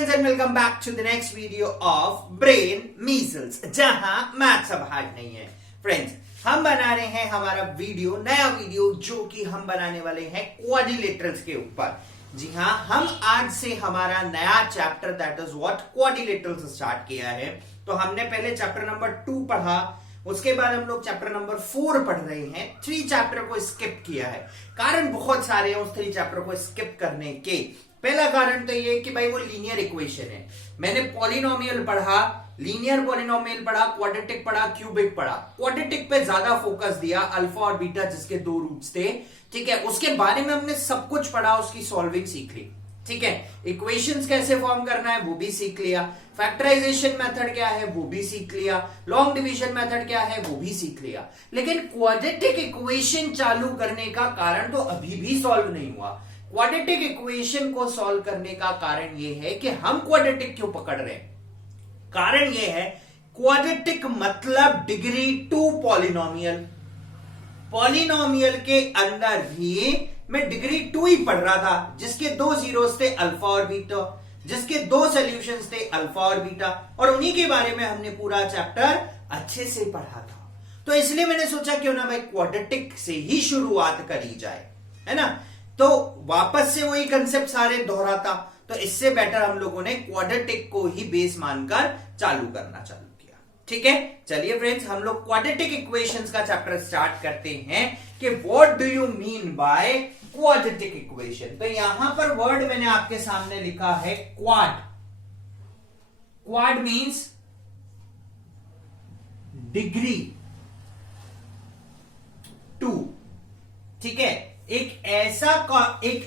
Friends and welcome back to the next video of Brain Measles, जहां maths अब hard नहीं है। Friends, हम बना रहे हैं हमारा नया वीडियो जो कि हम बनाने वाले हैं क्वाड्रिलेटरल्स के ऊपर। जी हाँ, हम आज से हमारा नया chapter that is what quadrilaterals start किया है। तो हमने पहले चैप्टर नंबर 2 पढ़ा, उसके बाद हम लोग चैप्टर नंबर 4 पढ़ रहे हैं। 3 चैप्टर को स्किप किया है। कारण बहुत सारे हैं उस 3 चैप्टर को स्किप करने के। पहला कारण तो ये कि भाई वो लीनियर इक्वेशन है। मैंने पॉलिनोमियल पढ़ा, लीनियर पॉलिनोमियल पढ़ा, क्वाड्रेटिक पढ़ा, क्यूबिक पढ़ा। क्वाड्रेटिक पे ज्यादा फोकस दिया, अल्फा और बीटा जिसके 2 रूट्स थे। ठीक है, उसके बारे में हमने सब कुछ पढ़ा, उसकी सॉल्विंग सीख ली। ठीक है, इक्वेशंस कैसे फॉर्म करना है वो भी सीख लिया, फैक्टराइजेशन मेथड क्या है वो भी सीख लिया, लॉन्ग डिवीजन मेथड क्या है वो भी सीख लिया। लेकिन क्वाड्रेटिक इक्वेशन चालू करने का कारण तो अभी भी सॉल्व नहीं हुआ। क्वाड्रेटिक इक्वेशन को सॉल्व करने का कारण यह है कि हम क्वाड्रेटिक क्यों पकड़ रहे हैं। कारण यह है, क्वाड्रेटिक मतलब डिग्री 2 पॉलिनोमियल। पॉलिनोमियल के अंदर भी मैं डिग्री 2 ही पढ़ रहा था, जिसके 2 जीरोस थे अल्फा और बीटा, जिसके 2 सॉल्यूशंस थे अल्फा और बीटा, और उन्हीं के बारे में हमने पूरा चैप्टर अच्छे से पढ़ा था। तो इसलिए मैंने सोचा क्यों ना भाई क्वाड्रेटिक से ही शुरुआत करी जाए, है ना। तो वापस से वही कंसेप्ट सारे दोहराता, तो इससे बेटर हम लोगों ने क्वाड्रेटिक को ही बेस मानकर चालू किया। ठीक है, चलिए फ्रेंड्स, हम लोग क्वाड्रेटिक इक्वेशंस का चैप्टर स्टार्ट करते हैं कि what do you mean by quadratic equation. तो यहां पर वर्ड मैंने आपके सामने लिखा है क्वाड। Quad means degree 2। ठीक है, एक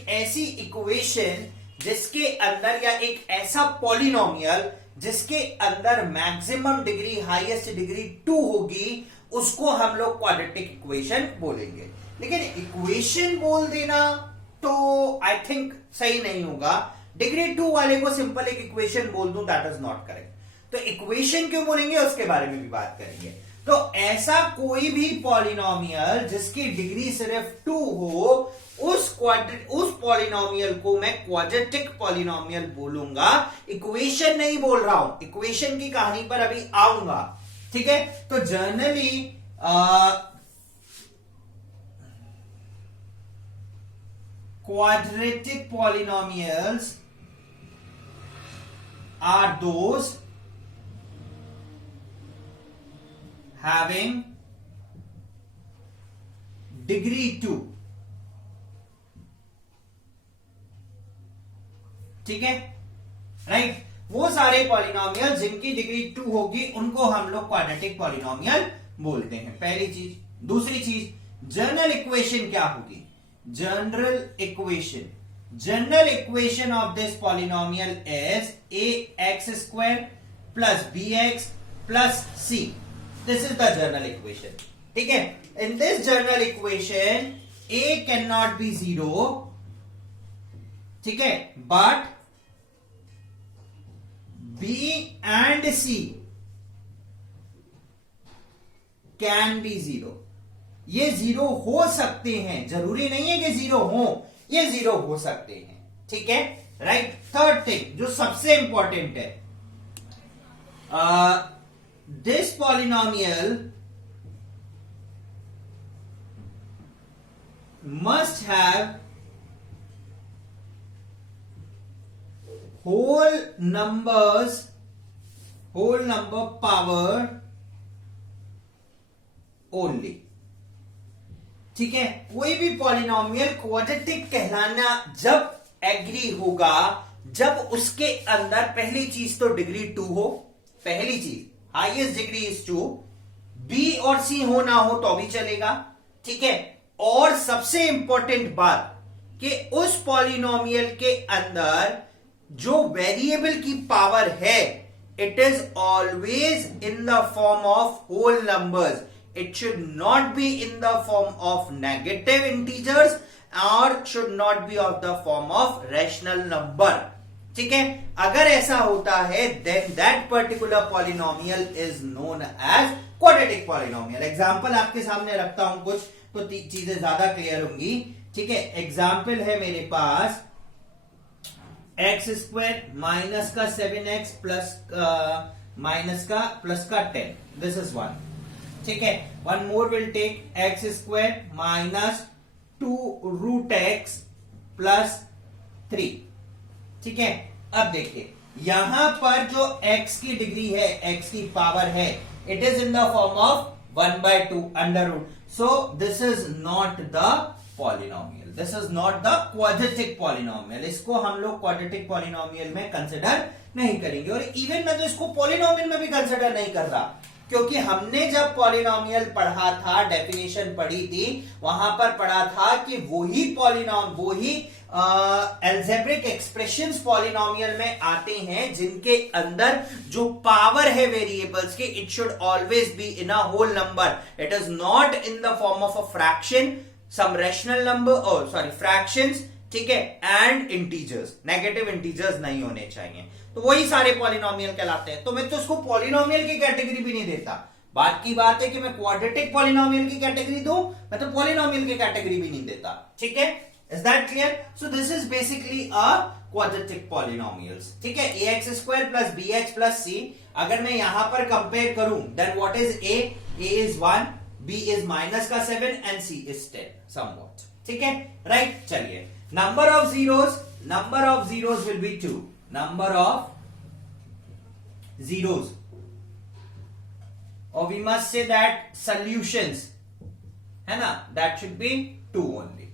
ऐसी इक्वेशन जिसके अंदर, या एक ऐसा पॉलिनोमियल जिसके अंदर मैक्सिमम डिग्री, हाईएस्ट डिग्री 2 होगी, उसको हम लोग क्वाड्रेटिक इक्वेशन बोलेंगे। लेकिन इक्वेशन बोल देना तो आई थिंक सही नहीं होगा। डिग्री 2 वाले को सिंपल एक इक्वेशन बोल दूं, दैट इज नॉट करेक्ट। तो इक्वेशन क्यों बोलेंगे उसके बारे में भी बात करेंगे। तो ऐसा कोई भी पॉलिनोमियल जिसकी डिग्री सिर्फ 2 हो, उस पॉलिनोमियल को मैं क्वाड्रेटिक पॉलिनोमियल बोलूंगा। इक्वेशन नहीं बोल रहा हूं, इक्वेशन की कहानी पर अभी आऊंगा। ठीक है, तो generally quadratic polynomials are those having degree 2। ठीक है, राइट। वो सारे पॉलिनोमियल जिनकी डिग्री 2 होगी उनको हम लोग क्वाड्रेटिक पॉलिनोमियल बोलते हैं। पहली चीज। दूसरी चीज, जनरल इक्वेशन क्या होगी। General equation of this polynomial is ax² plus bx plus c। This is the general equation. ठीक है, in this general equation a cannot be 0, ठीक है, but b and c can be 0। ये 0 हो सकते हैं, जरूरी नहीं है कि 0 हो, ये 0 हो सकते हैं। ठीक है, राइट। थर्ड थिंग जो सबसे इंपॉर्टेंट है, this polynomial must have whole number power only। ठीक है, कोई भी पॉलिनोमियल क्वाड्रेटिक कहलाना जब एग्री होगा, जब उसके अंदर पहली चीज तो डिग्री 2 हो, पहली चीज हाईएस्ट डिग्री इज 2, बी और सी हो ना हो तो भी चलेगा। ठीक है, और सबसे इंपॉर्टेंट बात कि उस पॉलिनोमियल के अंदर जो वेरिएबल की पावर है, it is always in the form of whole numbers. It should not be in the form of negative integers और should not be of the form of rational number. ठीक है, अगर ऐसा होता है then that particular polynomial is known as quadratic polynomial. Example आपके सामने रखता हूं कुछ, तो चीजें ज्यादा क्लियर होंगी। ठीक है, एग्जाम्पल है मेरे पास एक्स स्क्वायर माइनस का 7x प्लस माइनस का प्लस का 10, दिस इज वन. ठीक है. One more will take X square minus 2√x plus 3. ठीक है. अब देखिए यहां पर जो x की डिग्री है, x की पावर है, it is in the form of 1/2 under root. So this is not the polynomial, this is not the quadratic polynomial. इसको हम लोग क्वाड्रेटिक पॉलिनोमियल में कंसिडर नहीं करेंगे. और इवन मैं तो इसको पॉलिनोमियल में भी कंसिडर नहीं कर रहा, क्योंकि हमने जब पॉलिनोमियल पढ़ा था, डेफिनेशन पढ़ी थी, वहां पर पढ़ा था कि वही एल्जेब्रिक एक्सप्रेशंस पॉलिनोमियल में आते हैं जिनके अंदर जो पावर है वेरिएबल्स के, it should always be in a whole number. It is not in the form of a fraction, some rational number, fractions. ठीक है. एंड इंटीजर्स, नेगेटिव इंटीजर्स नहीं होने चाहिए. तो वही सारे पॉलिनोमियल कहलाते हैं. तो मैं तो इसको पॉलिनोमियल की कैटेगरी भी नहीं देता. बात की बात है कि मैं क्वाड्रेटिक पॉलिनोमियल की कैटेगरी दूं, मैं तो पॉलिनोमियल की कैटेगरी भी नहीं देता. ठीक है. Is that clear? So this is basically a quadratic polynomials. ठीक है. ax square plus bx plus c, अगर मैं यहां पर कंपेयर करूं, then what is a is 1, b is minus का 7 एंड c इज 10 समवॉट. ठीक है. राइट. चलिए, number of zeros will be 2. Number of zeros, or we must say that solutions, है ना, that should be 2 only.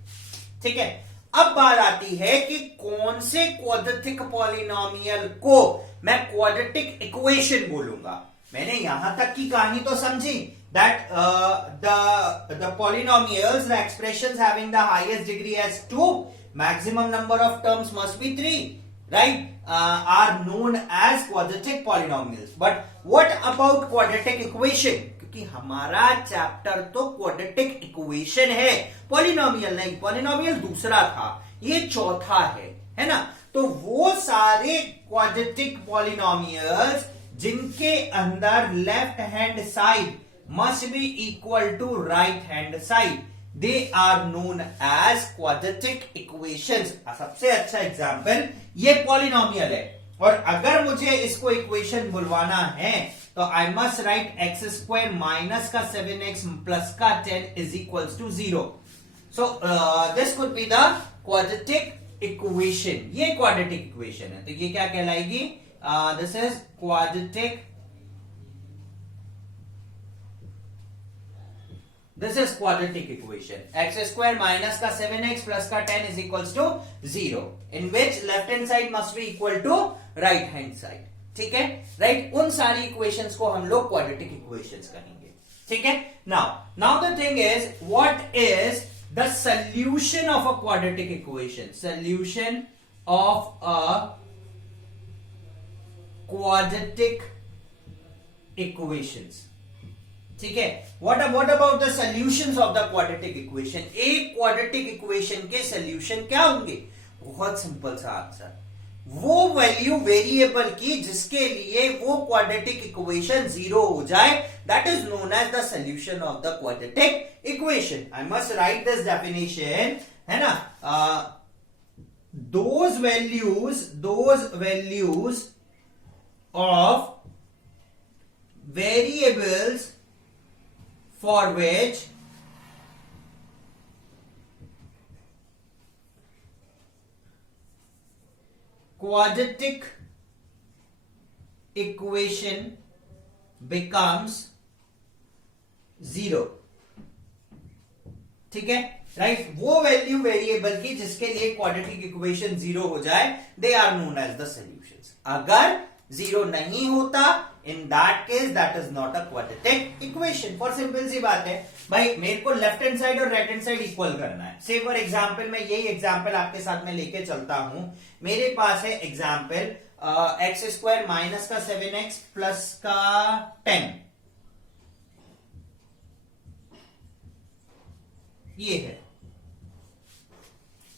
ठीक है. अब बात आती है कि कौन से क्वाड्रेटिक पॉलिनोमियल को मैं क्वाड्रेटिक इक्वेशन बोलूंगा. मैंने यहां तक की कहानी तो समझी, that the polynomials, the expressions having the highest degree as 2, maximum number of terms must be 3, right, are known as quadratic polynomials. But what about quadratic equation? क्योंकि हमारा चैप्टर तो क्वाड्रेटिक इक्वेशन है, पॉलिनोमियल नहीं. Polynomial दूसरा था, ये चौथा है ना. तो वो सारे क्वाड्रेटिक पॉलिनोमियल्स जिनके अंदर left hand side must be equal to right hand side, they are known as quadratic equations. सबसे अच्छा एग्जांपल ये पॉलिनोमियल है, और अगर मुझे इसको इक्वेशन बुलवाना है तो I must write x square minus का 7x प्लस का 10 is equals to 0. So this could be the quadratic equation. ये क्वाड्रेटिक इक्वेशन है, तो ये क्या कहलाएगी? This is quadratic. This is quadratic equation. X square minus का 7x plus का 10 is equals to 0, in which left hand side must be equal to right hand side. ठीक है. राइट. उन सारी इक्वेशंस को हम लोग क्वाड्रेटिक इक्वेशंस कहेंगे. ठीक है. now the thing is, what is the solution of a quadratic equation? Solution of a quadratic equations. ठीक है. what about the solutions of the quadratic equation? एक क्वाड्रेटिक इक्वेशन के सॉल्यूशन क्या होंगे? बहुत सिंपल सा आंसर, वो वैल्यू वेरिएबल की जिसके लिए वो क्वाड्रेटिक इक्वेशन 0 हो जाए, that is known as the solution of the quadratic equation. I must write this definition, है ना. those values of variables for which quadratic equation becomes 0. ठीक है. राइट. वो वैल्यू वेरिएबल की जिसके लिए क्वाड्रेटिक इक्वेशन 0 हो जाए, they are known as the solutions. अगर 0 नहीं होता, in that case that is not a quadratic equation. For simple सी बात है भाई, मेरे को लेफ्ट हैंड साइड और राइट हैंड साइड इक्वल करना है. से फॉर एग्जांपल मैं यही एग्जांपल आपके साथ में लेके चलता हूं. मेरे पास है एग्जांपल एक्स स्क्वायर माइनस का 7x प्लस का 10, ये है.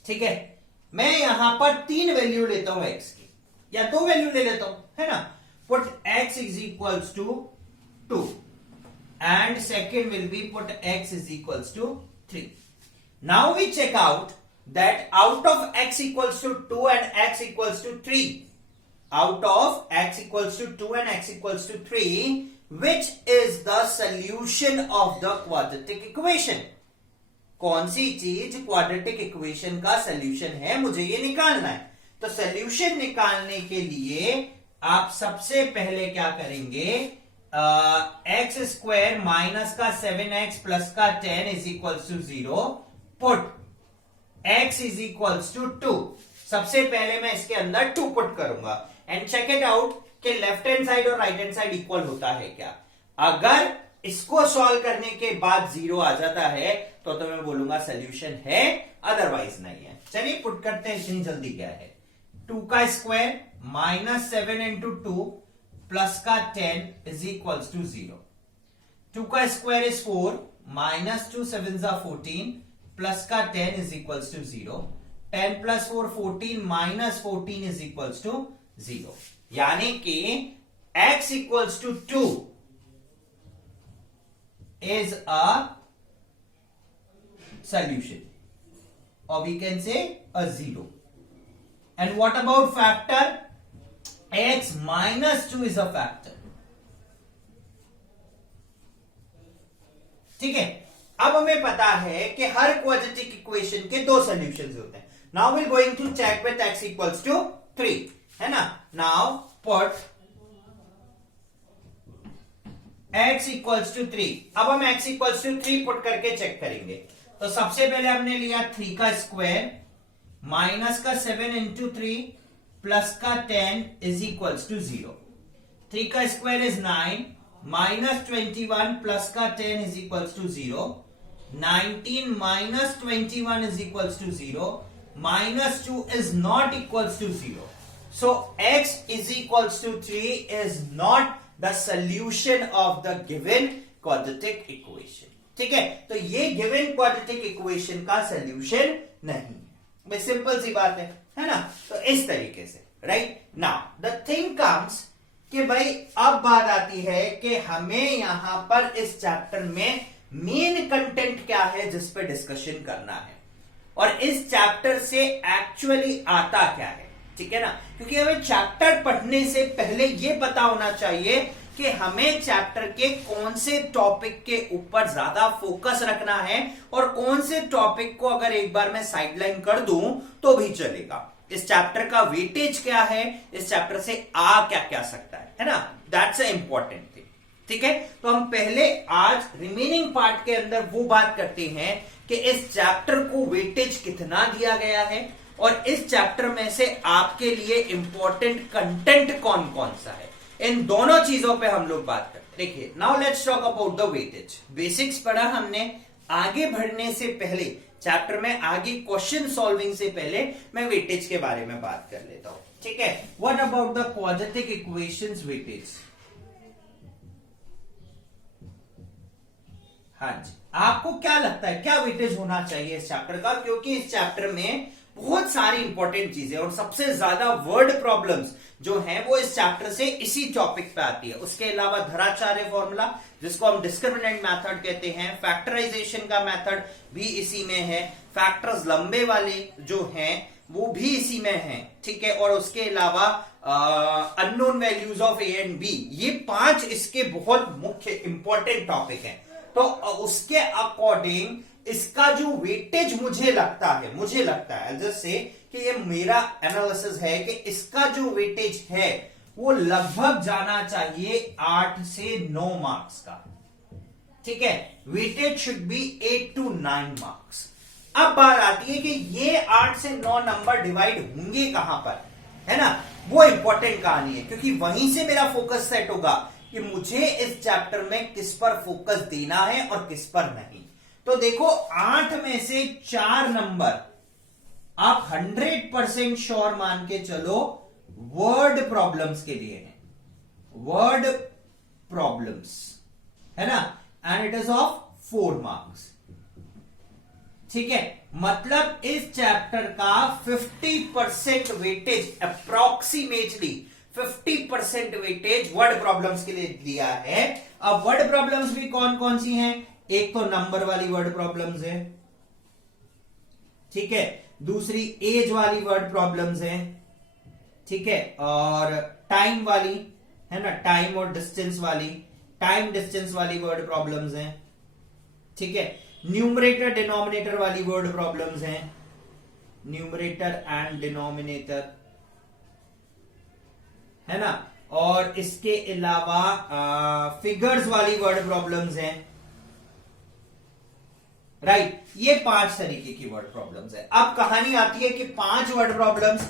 ठीक है. मैं यहां पर 3 वैल्यू लेता हूं x की, या 2 वैल्यू ले लेता हूं, है ना. put x is equals to 2 and second will be put x is equals to 3. Now we check out that out of x equals to 2 and x equals to 3, out of x equals to 2 and x equals to 3, which is the solution of the quadratic equation? कौन सी चीज quadratic equation का solution है, मुझे ये निकालना है। तो solution निकालने के लिए आप सबसे पहले क्या करेंगे, एक्स स्क्वायर माइनस का 7x प्लस का 10 is equals to 0, put x is equals to 2। सबसे पहले मैं इसके अंदर 2 पुट करूंगा एंड चेक इट आउट कि लेफ्ट हैंड साइड और राइट हैंड साइड इक्वल होता है क्या। अगर इसको सॉल्व करने के बाद 0 आ जाता है तो मैं बोलूंगा सॉल्यूशन है, अदरवाइज नहीं है। चलिए पुट करते हैं, इतनी जल्दी क्या है। 2 का स्क्वायर माइनस 7 इंटू 2 प्लस का 10 इज इक्वल्स टू 0। 2 का स्क्वायर इज 4, माइनस 2 7 14 प्लस का 10 is equals to 0। 10 plus 4 14, minus 14 is equals to 0। यानी कि x equals to 2 is a solution, or we can say a 0. And what about factor? X minus 2 is a factor. ठीक है, अब हमें पता है कि हर क्वाड्रेटिक इक्वेशन के 2 सॉल्यूशंस होते हैं। Now we going to check with x equals to 3, है ना। Now put x equals to 3। अब हम x इक्वल्स टू 3 पुट करके चेक करेंगे। तो सबसे पहले हमने लिया 3 का स्क्वायर माइनस का 7 इंटू 3 प्लस का 10 इज इक्वल्स टू 0। 3 का स्क्वायर इज 9, माइनस 21 प्लस का 10 is equals to 0। 19 minus 21 is equals to 0, minus 2 is not equals to 0। So x is equals to 3 is not the solution of the given quadratic equation। ठीक है, तो ये given quadratic equation का solution नहीं है। भाई simple सी बात है ना। तो इस तरीके से right. Now the thing comes कि भाई अब बात आती है कि हमें यहां पर इस चैप्टर में मेन कंटेंट क्या है जिस पे डिस्कशन करना है, और इस चैप्टर से एक्चुअली आता क्या है। ठीक है ना, क्योंकि हमें चैप्टर पढ़ने से पहले यह पता होना चाहिए कि हमें चैप्टर के कौन से टॉपिक के ऊपर ज्यादा फोकस रखना है और कौन से टॉपिक को अगर एक बार मैं साइडलाइन कर दूं तो भी चलेगा। इस चैप्टर का वेटेज क्या है, इस चैप्टर से आ क्या क्या सकता है ना। That's a important thing. ठीक है, तो हम पहले आज रिमेनिंग पार्ट के अंदर वो बात करते हैं कि इस चैप्टर को वेटेज कितना दिया गया है और इस चैप्टर में से आपके लिए इंपॉर्टेंट कंटेंट कौन कौन सा है। इन दोनों चीजों पे हम लोग बात करते। देखिए, now let's talk about the weightage. Basics पढ़ा हमने। आगे बढ़ने से पहले चैप्टर में आगे क्वेश्चन सॉल्विंग से पहले मैं वेटेज के बारे में बात कर लेता हूं। ठीक है, what about the quadratic equations weightage. हाँ जी, आपको क्या लगता है क्या वेटेज होना चाहिए इस चैप्टर का, क्योंकि इस चैप्टर में बहुत सारी इंपॉर्टेंट चीजें और सबसे ज्यादा वर्ड प्रॉब्लम्स जो हैं वो इस चैप्टर से इसी टॉपिक पे आती है। उसके अलावा धराचार्य फॉर्मूला जिसको हम डिस्क्रिमिनेंट मेथड कहते हैं, फैक्टराइजेशन का मेथड भी इसी में है, फैक्टर्स लंबे वाले जो हैं वो भी इसी में हैं। ठीक है, और उसके अलावा unknown values of a and b, ये 5 इसके बहुत मुख्य इंपॉर्टेंट टॉपिक हैं। तो उसके अकॉर्डिंग इसका जो वेटेज मुझे लगता है जैसे कि ये मेरा एनालिसिस है कि इसका जो वेटेज है वो लगभग जाना चाहिए 8 से 9 मार्क्स का। ठीक है, weightage should be 8 to 9 marks. अब बात आती है कि ये 8 से 9 नंबर डिवाइड होंगे कहां पर, है ना। वो इंपॉर्टेंट कहानी है, क्योंकि वहीं से मेरा फोकस सेट होगा कि मुझे इस चैप्टर में किस पर फोकस देना है और किस पर नहीं। तो देखो, 8 में से 4 नंबर आप 100% श्योर मान के चलो वर्ड प्रॉब्लम्स के लिए है, वर्ड प्रॉब्लम्स, है ना, and it is of 4 marks. ठीक है, मतलब इस चैप्टर का 50% weightage, approximately 50% weightage word problems के लिए दिया है। अब वर्ड प्रॉब्लम्स भी कौन कौन सी हैं, एक तो नंबर वाली वर्ड प्रॉब्लम्स है, ठीक है, दूसरी एज वाली वर्ड प्रॉब्लम्स हैं, ठीक है, और टाइम वाली है ना, टाइम और डिस्टेंस वाली, टाइम डिस्टेंस वाली वर्ड प्रॉब्लम्स हैं, ठीक है, न्यूमरेटर डिनोमिनेटर वाली वर्ड प्रॉब्लम्स हैं, न्यूमरेटर एंड डिनोमिनेटर, है ना, और इसके अलावा फिगर्स वाली वर्ड प्रॉब्लम्स हैं, राइट। ये 5 तरीके की वर्ड प्रॉब्लम्स है। अब कहानी आती है कि 5 वर्ड प्रॉब्लम्स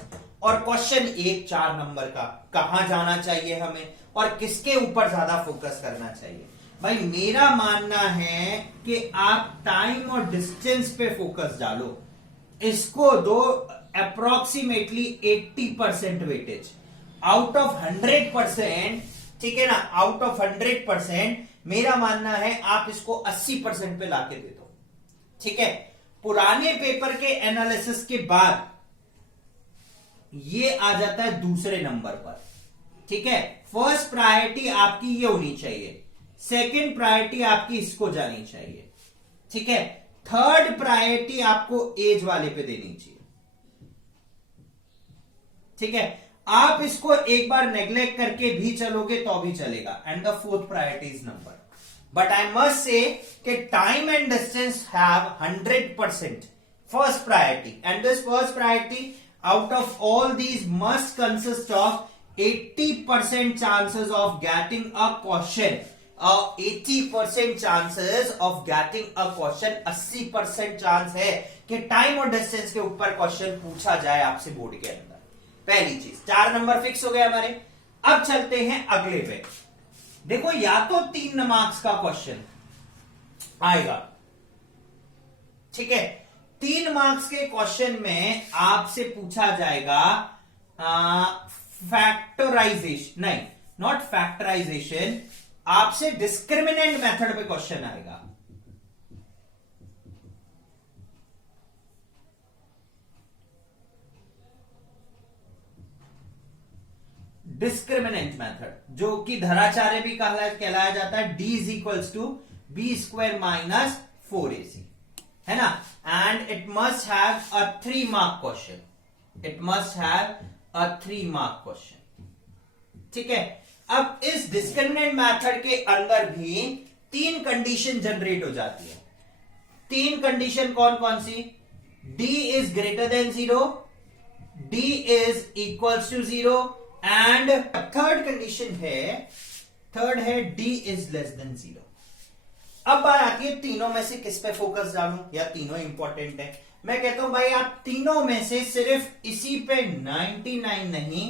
और क्वेश्चन 4 नंबर का, कहां जाना चाहिए हमें और किसके ऊपर ज्यादा फोकस करना चाहिए। भाई मेरा मानना है कि आप टाइम और डिस्टेंस पे फोकस डालो, इसको दो अप्रोक्सीमेटली 80% वेटेज आउट ऑफ 100%, ठीक है ना, आउट ऑफ 100% मेरा मानना है आप इसको 80% पे लाके दे दो, ठीक है। पुराने पेपर के एनालिसिस के बाद ये आ जाता है दूसरे नंबर पर, ठीक है। फर्स्ट प्रायोरिटी आपकी ये होनी चाहिए, सेकंड प्रायोरिटी आपकी इसको जानी चाहिए, ठीक है। थर्ड प्रायोरिटी आपको एज वाले पे देनी चाहिए, ठीक है। आप इसको एक बार नेग्लेक्ट करके भी चलोगे तो भी चलेगा। And the fourth priority is number, but I must say कि time and distance have 100% first priority, and this first priority out of all these must consist of 80% chances of getting a question, 80% chances of getting a question, 80% chance है कि time और distance के ऊपर question पूछा जाए आपसे board के अंदर। पहली चीज, 4 नंबर फिक्स हो गए हमारे। अब चलते हैं अगले पे। देखो या तो 3 मार्क्स का क्वेश्चन आएगा, ठीक है, 3 मार्क्स के क्वेश्चन में आपसे पूछा जाएगा फैक्टराइजेशन, नहीं नॉट फैक्टराइजेशन, आपसे डिस्क्रिमिनेंट मेथड पे क्वेश्चन आएगा। डिस्क्रिमिनेंट मेथड, जो कि धराचार्य भी कहलाया जाता है, d is equals to b square minus 4ac, है ना। And it must have a 3 mark question, it must have a 3 mark question, ठीक है। अब इस डिस्क्रिमिनेंट मेथड के अंदर भी 3 कंडीशन जनरेट हो जाती है। 3 कंडीशन कौन कौन सी? d is greater than 0, d is equals to 0, and third condition है, d इज लेस देन 0। अब बात आती है तीनों में से किस पे फोकस डालूं, या तीनों इंपॉर्टेंट है। मैं कहता हूं भाई आप तीनों में से सिर्फ इसी पे 99 नहीं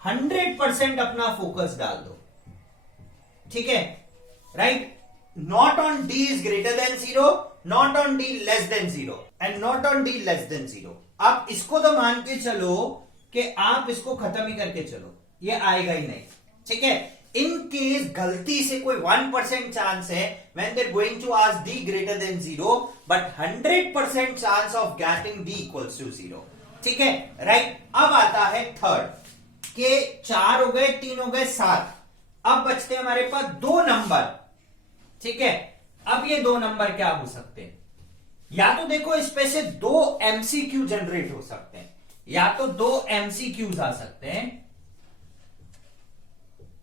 100% अपना फोकस डाल दो, ठीक है, right. Not on d is greater than 0, not on d less than 0, and not on d less than 0। आप इसको तो मान के चलो कि आप इसको खत्म ही करके चलो, ये आएगा ही नहीं, ठीक है। इन केस गलती से कोई 1% चांस है when they're going to ask d greater than 0, but 100% chance of getting d equals to 0, ठीक है, राइट। अब आता है थर्ड के 4 हो गए, 3 हो गए, 7। अब बचते हैं हमारे पास 2 नंबर, ठीक है। अब ये 2 नंबर क्या हो सकते हैं? या तो देखो इस पे से 2 MCQ जनरेट हो सकते हैं, या तो 2 MCQs आ सकते हैं,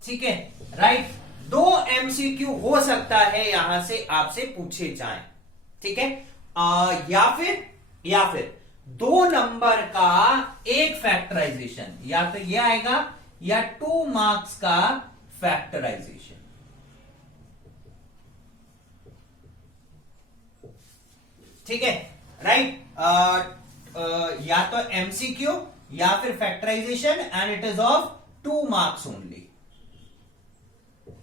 ठीक है, राइट। 2 MCQ हो सकता है यहां से आपसे पूछे जाएं, ठीक है, या फिर 2 नंबर का एक फैक्टराइजेशन, या तो ये आएगा या 2 मार्क्स का फैक्टराइजेशन, ठीक है, राइट। या तो MCQ या फिर factorization, and it is of 2 marks only,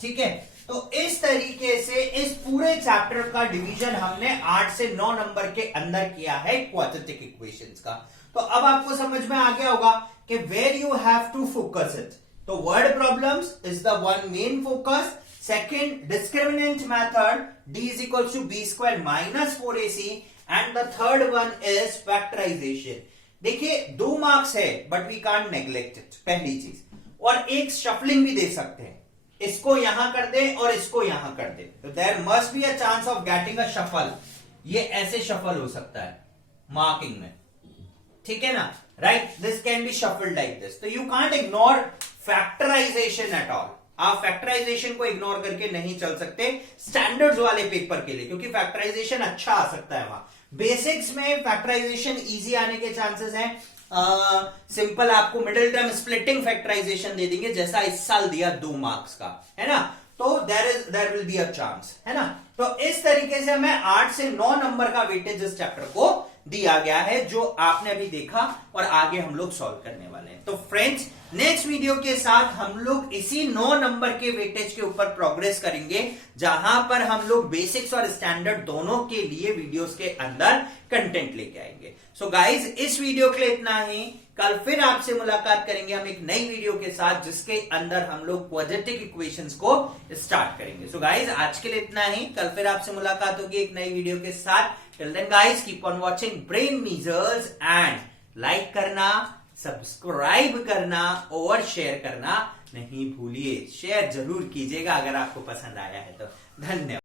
ठीक है। तो इस तरीके से इस पूरे चैप्टर का डिवीजन हमने 8 से 9 नंबर के अंदर किया है क्वाड्रेटिक इक्वेशंस का। तो अब आपको समझ में आ गया होगा कि where you have to focus it. तो word problems is the one main focus, second discriminant method d is equals to b square minus 4ac, and the third one is factorisation. देखिए 2 मार्क्स है but we can't neglect it, पहली चीज। और एक shuffling भी दे सकते हैं, इसको यहां कर दे और इसको यहां कर दे, तो there must be a chance of getting a shuffle. ये ऐसे शफल हो सकता है मार्किंग में, ठीक है ना, right, this can be shuffled like this. तो you can't ignore factorisation at all. आप फैक्टराइजेशन को इग्नोर करके नहीं चल सकते स्टैंडर्ड्स वाले पेपर के लिए, क्योंकि फैक्टराइजेशन अच्छा आ सकता है वहां। बेसिक्स में फैक्टराइजेशन इजी आने के चांसेस हैं। सिंपल आपको मिडिल टर्म स्प्लिटिंग फैक्टराइजेशन दे देंगे, जैसा इस साल दिया 2 मार्क्स का, है ना, तो there will be a chance, है ना। तो इस तरीके से हमें 8 से 9 नंबर का वेटेज इस चैप्टर को दिया गया है, जो आपने अभी देखा और आगे हम लोग सॉल्व करने वाले हैं। तो फ्रेंड्स, नेक्स्ट वीडियो के साथ हम लोग इसी 9 नंबर के वेटेज के ऊपर प्रोग्रेस करेंगे, जहां पर हम लोग बेसिक्स और स्टैंडर्ड दोनों के लिए वीडियोस के अंदर कंटेंट लेके आएंगे। सो गाइज, इस वीडियो के लिए इतना ही। कल फिर आपसे मुलाकात करेंगे हम एक नई वीडियो के साथ, जिसके अंदर हम लोग क्वाड्रेटिक इक्वेशंस को स्टार्ट करेंगे। सो गाइज, आज के लिए इतना ही। कल फिर आपसे मुलाकात होगी एक नई वीडियो के साथ। Till then guys, keep on watching brain measles and like करना, सब्सक्राइब करना और शेयर करना नहीं भूलिए। शेयर जरूर कीजिएगा अगर आपको पसंद आया है तो। धन्यवाद।